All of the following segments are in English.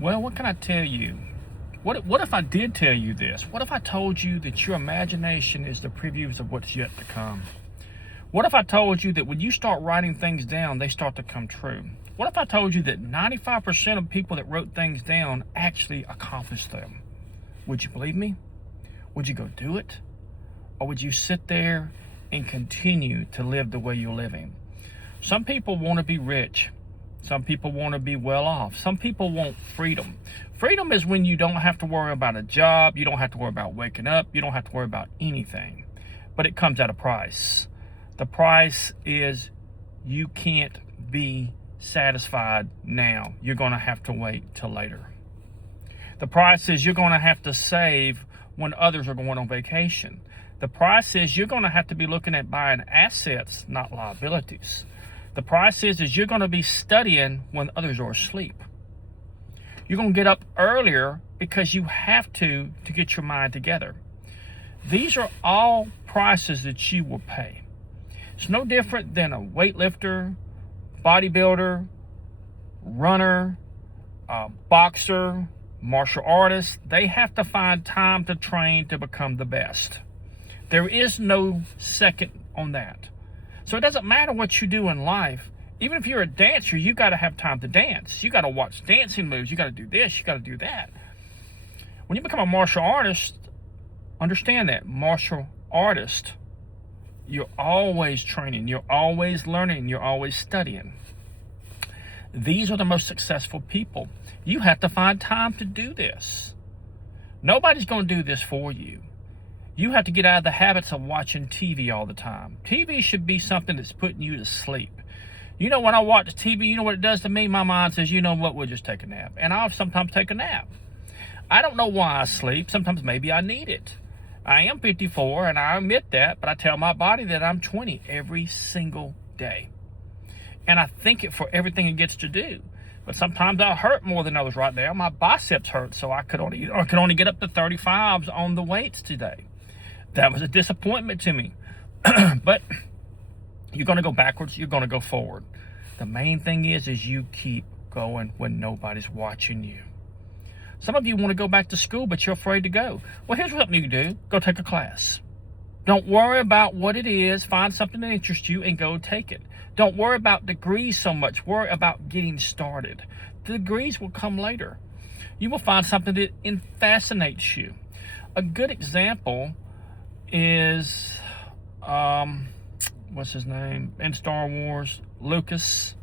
Well, what can I tell you? What if I did tell you this? What if I told you that your imagination is the previews of what's yet to come? What if I told you that when you start writing things down, they start to come true? What if I told you that 95% of people that wrote things down actually accomplished them? Would you believe me? Would you go do it? Or would you sit there and continue to live the way you're living? Some people want to be rich. Some people want to be well off. Some people want freedom. Freedom is when you don't have to worry about a job. You don't have to worry about waking up. You don't have to worry about anything. But it comes at a price. The price is you can't be satisfied now. You're going to have to wait till later. The price is you're going to have to save when others are going on vacation. The price is you're going to have to be looking at buying assets, not liabilities. The price is you're going to be studying when others are asleep. You're going to get up earlier because you have to get your mind together. These are all prices that you will pay. It's no different than a weightlifter, bodybuilder, runner, boxer, martial artist. They have to find time to train to become the best. There is no second on that. So it doesn't matter what you do in life. Even if you're a dancer, you got to have time to dance. You got to watch dancing moves. You got to do this. You got to do that. When you become a martial artist, understand that martial artist, you're always training. You're always learning. You're always studying. These are the most successful people. You have to find time to do this. Nobody's going to do this for you. You have to get out of the habits of watching TV all the time. TV should be something that's putting you to sleep. You know, when I watch TV, you know what it does to me? My mind says, you know what, we'll just take a nap. And I'll sometimes take a nap. I don't know why I sleep. Sometimes maybe I need it. I am 54, and I admit that, but I tell my body that I'm 20 every single day. And I thank it for everything it gets to do. But sometimes I hurt more than others right now. My biceps hurt, so I could only get up to 35s on the weights today. That was a disappointment to me. But you're going to go backwards. You're going to go forward. The main thing is you keep going when nobody's watching you. Some of you want to go back to school, but you're afraid to go. Well, here's something you can do. Go take a class. Don't worry about what it is. Find something that interests you and go take it. Don't worry about degrees so much. Worry about getting started. The degrees will come later. You will find something that fascinates you. A good example is, what's his name? In Star Wars, Lucas.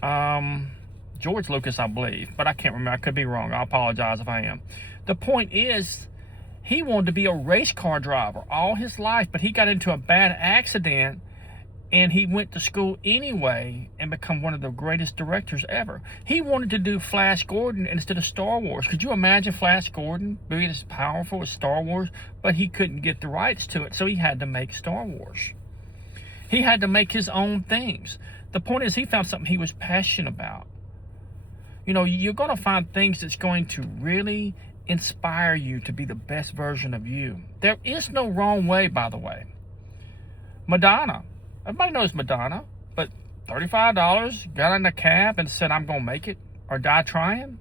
George Lucas, I believe, but I can't remember. I could be wrong. I apologize if I am. The point is, he wanted to be a race car driver all his life, but he got into a bad accident, and he went to school anyway and become one of the greatest directors ever. He wanted to do Flash Gordon instead of Star Wars. Could you imagine Flash Gordon being as powerful as Star Wars? But he couldn't get the rights to it, so he had to make Star Wars. He had to make his own things. The point is, he found something he was passionate about. You know, you're going to find things that's going to really inspire you to be the best version of you. There is no wrong way, by the way. Madonna. Everybody knows Madonna, but $35, got in a cab and said, I'm going to make it or die trying.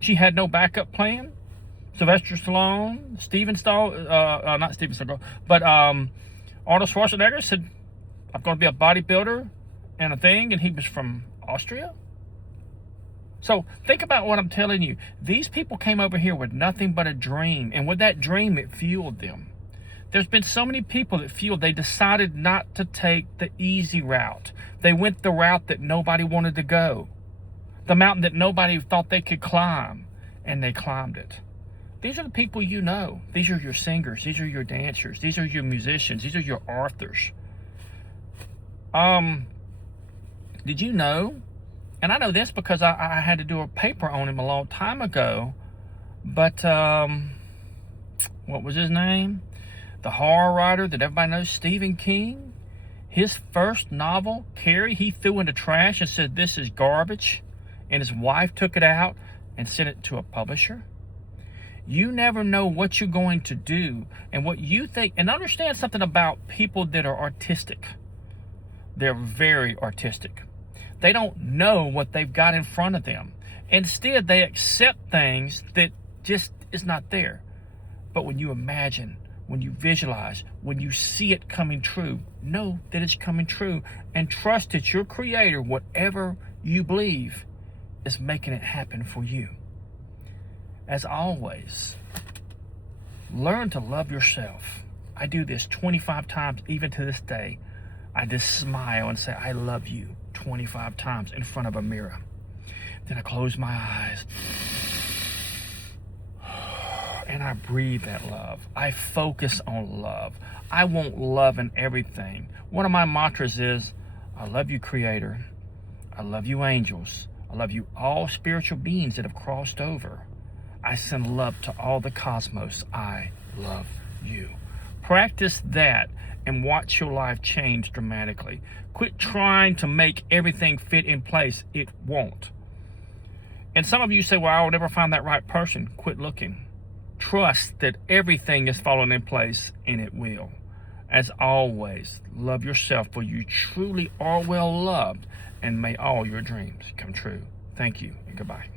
She had no backup plan. Sylvester Stallone, not Steven Seagal, but Arnold Schwarzenegger said, I'm going to be a bodybuilder and a thing, and he was from Austria. So think about what I'm telling you. These people came over here with nothing but a dream, and with that dream, it fueled them. There's been so many people that they decided not to take the easy route. They went the route that nobody wanted to go, the mountain that nobody thought they could climb, and they climbed it. These are the people you know. These are your singers. These are your dancers. These are your musicians. These are your authors. Did you know? And I know this because I had to do a paper on him a long time ago. But, what was his name? The horror writer that everybody knows, Stephen King. His first novel, Carrie, he threw in the trash and said, this is garbage. And his wife took it out and sent it to a publisher. You never know what you're going to do and what you think. And understand something about people that are artistic. They're very artistic. They don't know what they've got in front of them. Instead, they accept things that just is not there. But when you imagine, when you visualize, when you see it coming true, know that it's coming true and trust that your Creator, whatever you believe, is making it happen for you. As always, learn to love yourself. I do this 25 times, even to this day. I just smile and say, I love you 25 times in front of a mirror. Then I close my eyes and I breathe that love. I focus on love. I want love in everything. One of my mantras is, I love you, Creator. I love you, angels. I love you, all spiritual beings that have crossed over. I send love to all the cosmos. I love you. Practice that and watch your life change dramatically. Quit trying to make everything fit in place. It won't. And some of you say, well, I'll never find that right person. Quit looking. Trust that everything is falling in place, and it will. As always, love yourself, for you truly are well loved, and may all your dreams come true. Thank you, and goodbye.